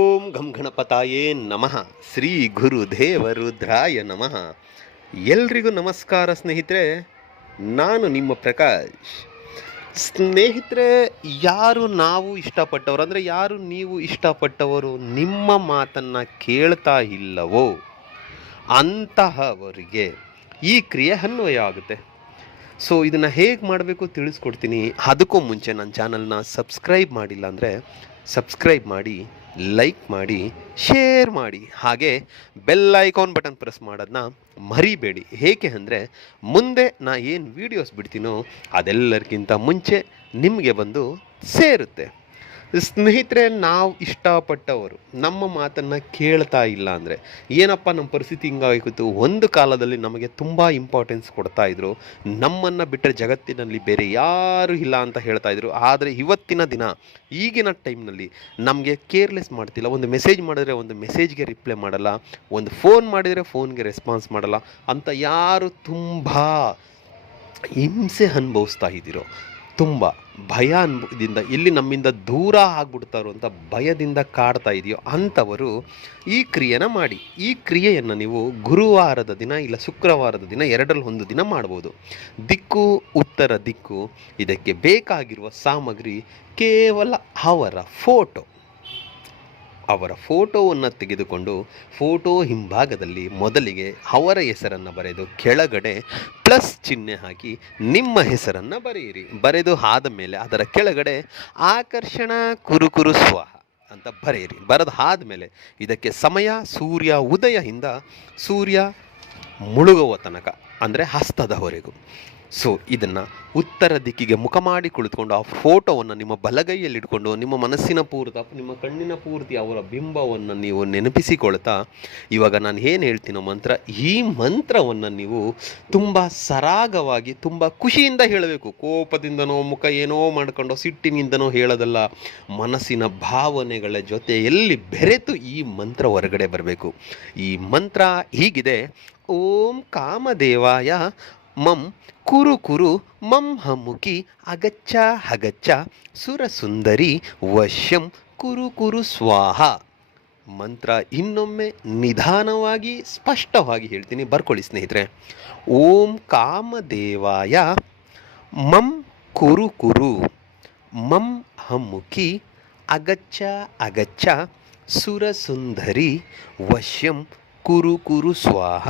ಓಂ ಘಂ ಗಣಪತಾಯೇ ನಮಃ. ಶ್ರೀ ಗುರುದೇವ ರುದ್ರಾಯ ನಮಃ. ಎಲ್ರಿಗೂ ನಮಸ್ಕಾರ ಸ್ನೇಹಿತರೆ. ನಾನು ನಿಮ್ಮ ಪ್ರಕಾಶ್. ಸ್ನೇಹಿತರೆ, ಯಾರು ನಾವು ಇಷ್ಟಪಟ್ಟವರು ಅಂದರೆ ಯಾರು ನೀವು ಇಷ್ಟಪಟ್ಟವರು ನಿಮ್ಮ ಮಾತನ್ನು ಕೇಳ್ತಾ ಇಲ್ಲವೋ ಅಂತಹವರಿಗೆ ಈ ಕ್ರಿಯೆ ಅನ್ವಯ ಆಗುತ್ತೆ. ಸೊ ಇದನ್ನು ಹೇಗೆ ಮಾಡಬೇಕು ತಿಳಿಸ್ಕೊಡ್ತೀನಿ. ಅದಕ್ಕೂ ಮುಂಚೆ ನನ್ನ ಚಾನಲ್ನ ಸಬ್ಸ್ಕ್ರೈಬ್ ಮಾಡಿಲ್ಲ ಅಂದರೆ ಸಬ್ಸ್ಕ್ರೈಬ್ ಮಾಡಿ, ಲೈಕ್ ಮಾಡಿ, ಶೇರ್ ಮಾಡಿ, ಹಾಗೆ ಬೆಲ್ ಐಕಾನ್ ಬಟನ್ ಪ್ರೆಸ್ ಮಾಡೋದನ್ನ ಮರಿಬೇಡಿ. ಏಕೆ ಅಂದರೆ ಮುಂದೆ ನಾ ಏನು ವೀಡಿಯೋಸ್ ಬಿಡ್ತೀನೋ ಅದೆಲ್ಲರಿಗಿಂತ ಮುಂಚೆ ನಿಮಗೆ ಬಂದು ಸೇರುತ್ತೆ. ಸ್ನೇಹಿತರೆ, ನಾವು ಇಷ್ಟಪಟ್ಟವರು ನಮ್ಮ ಮಾತನ್ನು ಕೇಳ್ತಾ ಇಲ್ಲ ಅಂದರೆ ಏನಪ್ಪ ನಮ್ಮ ಪರಿಸ್ಥಿತಿ ಹಿಂಗಾಗಿತ್ತು. ಒಂದು ಕಾಲದಲ್ಲಿ ನಮಗೆ ತುಂಬ ಇಂಪಾರ್ಟೆನ್ಸ್ ಕೊಡ್ತಾಯಿದ್ರು, ನಮ್ಮನ್ನು ಬಿಟ್ಟರೆ ಜಗತ್ತಿನಲ್ಲಿ ಬೇರೆ ಯಾರೂ ಇಲ್ಲ ಅಂತ ಹೇಳ್ತಾಯಿದ್ರು. ಆದರೆ ಇವತ್ತಿನ ದಿನ ಈಗಿನ ಟೈಮ್ನಲ್ಲಿ ನಮಗೆ ಕೇರ್ಲೆಸ್ ಮಾಡ್ತಿಲ್ಲ. ಒಂದು ಮೆಸೇಜ್ ಮಾಡಿದ್ರೆ ಒಂದು ಮೆಸೇಜ್ಗೆ ರಿಪ್ಲೈ ಮಾಡಲ್ಲ, ಒಂದು ಫೋನ್ ಮಾಡಿದರೆ ಫೋನ್ಗೆ ರೆಸ್ಪಾನ್ಸ್ ಮಾಡಲ್ಲ ಅಂತ ಯಾರು ತುಂಬ ಹಿಂಸೆ ಅನುಭವಿಸ್ತಾ ಇದ್ದೀರೋ, ತುಂಬ ಭಯ ಅನುಭವದಿಂದ ಎಲ್ಲಿ ನಮ್ಮಿಂದ ದೂರ ಆಗ್ಬಿಡ್ತಾರೋ ಅಂತ ಭಯದಿಂದ ಕಾಡ್ತಾ ಇದೆಯೋ ಅಂಥವರು ಈ ಕ್ರಿಯೆನ ಮಾಡಿ. ಈ ಕ್ರಿಯೆಯನ್ನು ನೀವು ಗುರುವಾರದ ದಿನ ಇಲ್ಲ ಶುಕ್ರವಾರದ ದಿನ, ಎರಡರಲ್ಲಿ ಒಂದು ದಿನ ಮಾಡ್ಬೋದು. ದಿಕ್ಕು ಉತ್ತರ ದಿಕ್ಕು. ಇದಕ್ಕೆ ಬೇಕಾಗಿರುವ ಸಾಮಗ್ರಿ ಕೇವಲ ಅವರ ಫೋಟೋವನ್ನು ತೆಗೆದುಕೊಂಡು ಫೋಟೋ ಹಿಂಭಾಗದಲ್ಲಿ ಮೊದಲಿಗೆ ಅವರ ಹೆಸರನ್ನು ಬರೆದು ಕೆಳಗಡೆ ಪ್ಲಸ್ ಚಿಹ್ನೆ ಹಾಕಿ ನಿಮ್ಮ ಹೆಸರನ್ನು ಬರೆಯಿರಿ. ಬರೆದು ಆದ ಮೇಲೆ ಅದರ ಕೆಳಗಡೆ ಆಕರ್ಷಣಾ ಕುರುಕುರು ಸ್ವಾಹ ಅಂತ ಬರೆಯಿರಿ. ಬರೆದು ಆದಮೇಲೆ ಇದಕ್ಕೆ ಸಮಯ ಸೂರ್ಯ ಉದಯದಿಂದ ಸೂರ್ಯ ಮುಳುಗುವ ತನಕ, ಅಂದರೆ ಹಸ್ತದವರೆಗೂ. ಸೊ ಇದನ್ನು ಉತ್ತರ ದಿಕ್ಕಿಗೆ ಮುಖ ಮಾಡಿ ಕುಳಿತುಕೊಂಡು ಆ ಫೋಟೋವನ್ನು ನಿಮ್ಮ ಬಲಗೈಯಲ್ಲಿ ಇಟ್ಕೊಂಡು ನಿಮ್ಮ ಮನಸ್ಸಿನ ಪೂರ್ತಿ, ನಿಮ್ಮ ಕಣ್ಣಿನ ಪೂರ್ತಿ ಅವರ ಬಿಂಬವನ್ನು ನೀವು ನೆನಪಿಸಿಕೊಳ್ತಾ, ಇವಾಗ ನಾನು ಏನು ಹೇಳ್ತೀನೋ ಮಂತ್ರ, ಈ ಮಂತ್ರವನ್ನು ನೀವು ತುಂಬ ಸರಾಗವಾಗಿ ತುಂಬ ಖುಷಿಯಿಂದ ಹೇಳಬೇಕು. ಕೋಪದಿಂದನೋ ಮುಖ ಏನೋ ಮಾಡ್ಕೊಂಡು ಸಿಟ್ಟಿನಿಂದನೋ ಹೇಳೋದಲ್ಲ. ಮನಸ್ಸಿನ ಭಾವನೆಗಳ ಜೊತೆಯಲ್ಲಿ ಬೆರೆತು ಈ ಮಂತ್ರ ಹೊರಗಡೆ ಬರಬೇಕು. ಈ ಮಂತ್ರ ಹೀಗಿದೆ: ಓಂ ಕಾಮದೇವಾಯ ಮಂ ಕುರು ಕುರು ಮಂ ಹಮುಕಿ ಅಗಚ್ಚ ಹಗಚ್ಚ ಸುರಸುಂದರಿ ವಶ್ಯಂ ಕುರು ಕುರು ಸ್ವಾಹ. ಮಂತ್ರ ಇನ್ನೊಮ್ಮೆ ನಿಧಾನವಾಗಿ ಸ್ಪಷ್ಟವಾಗಿ ಹೇಳ್ತೀನಿ, ಬರ್ಕೊಳ್ಳಿ ಸ್ನೇಹಿತರೆ. ಓಂ ಕಾಮದೇವಾಯ ಮಂ ಕುರು ಕುರು ಮಂ ಹಮುಕಿ ಅಗಚ್ಚ ಅಗಚ್ಚ ಸುರಸುಂದರಿ ವಶ್ಯಂ ಕುರು ಕುರು ಸ್ವಾಹ.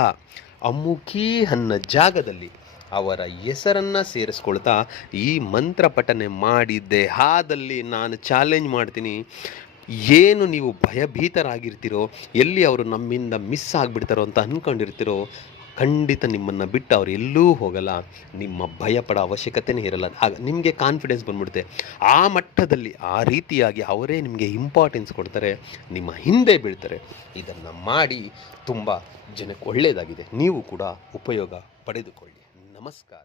ಅಮುಖಿ ಅನ್ನೋ ಜಾಗದಲ್ಲಿ ಅವರ ಹೆಸರನ್ನು ಸೇರಿಸ್ಕೊಳ್ತಾ ಈ ಮಂತ್ರ ಪಠನೆ ಮಾಡಿದ್ದೆ ಆದಲ್ಲಿ ನಾನು ಚಾಲೆಂಜ್ ಮಾಡ್ತೀನಿ, ಏನು ನೀವು ಭಯಭೀತರಾಗಿರ್ತೀರೋ, ಎಲ್ಲಿ ಅವರು ನಮ್ಮಿಂದ ಮಿಸ್ ಆಗಿಬಿಡ್ತಾರೋ ಅಂತ ಅಂದ್ಕೊಂಡಿರ್ತೀರೋ, ಖಂಡಿತ ನಿಮ್ಮನ್ನು ಬಿಟ್ಟು ಅವ್ರು ಎಲ್ಲೂ ಹೋಗಲ್ಲ. ನಿಮ್ಮ ಭಯಪಡೋ ಅವಶ್ಯಕತೆಯೇ ಇರಲ್ಲ. ಆಗ ನಿಮಗೆ ಕಾನ್ಫಿಡೆನ್ಸ್ ಬಂದ್ಬಿಡುತ್ತೆ. ಆ ಮಟ್ಟದಲ್ಲಿ ಆ ರೀತಿಯಾಗಿ ಅವರೇ ನಿಮಗೆ ಇಂಪಾರ್ಟೆನ್ಸ್ ಕೊಡ್ತಾರೆ, ನಿಮ್ಮ ಹಿಂದೆ ಬೀಳ್ತಾರೆ. ಇದನ್ನು ಮಾಡಿ ತುಂಬ ಜನಕ್ಕೆ ಒಳ್ಳೆಯದಾಗಿದೆ. ನೀವು ಕೂಡ ಉಪಯೋಗ ಪಡೆದುಕೊಳ್ಳಿ. ನಮಸ್ಕಾರ.